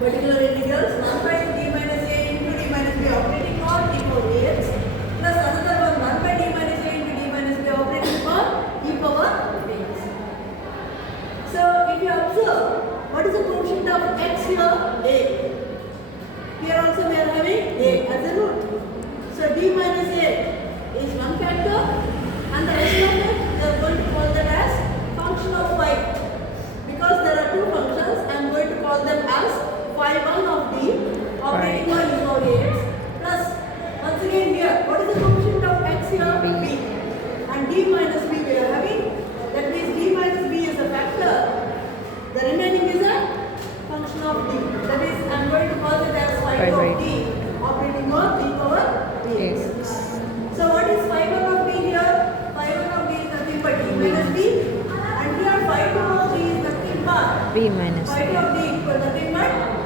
particular integrals 1 by d minus a into d minus b operating on e power ax plus another one 1 by d minus a into d minus b operating on e power bx. So if you observe, what is the coefficient of x here? A. Here also we are having a as a root. So d minus a is one factor and the rest of it we are going to call that as function of phi. Because there are two functions, I am going to call them as phi 1 of d operating on e power ax plus once again here what is the coefficient of x here? B. And d minus b we are having, that means d minus b is a factor, the remaining is a function of d, that is I am going to call it as phi 2 of d operating on e power bx. So what is phi 1 of d here? Phi 1 of d is nothing but d minus b and here phi 2 of d is nothing but B minus phi 2 of d equal nothing but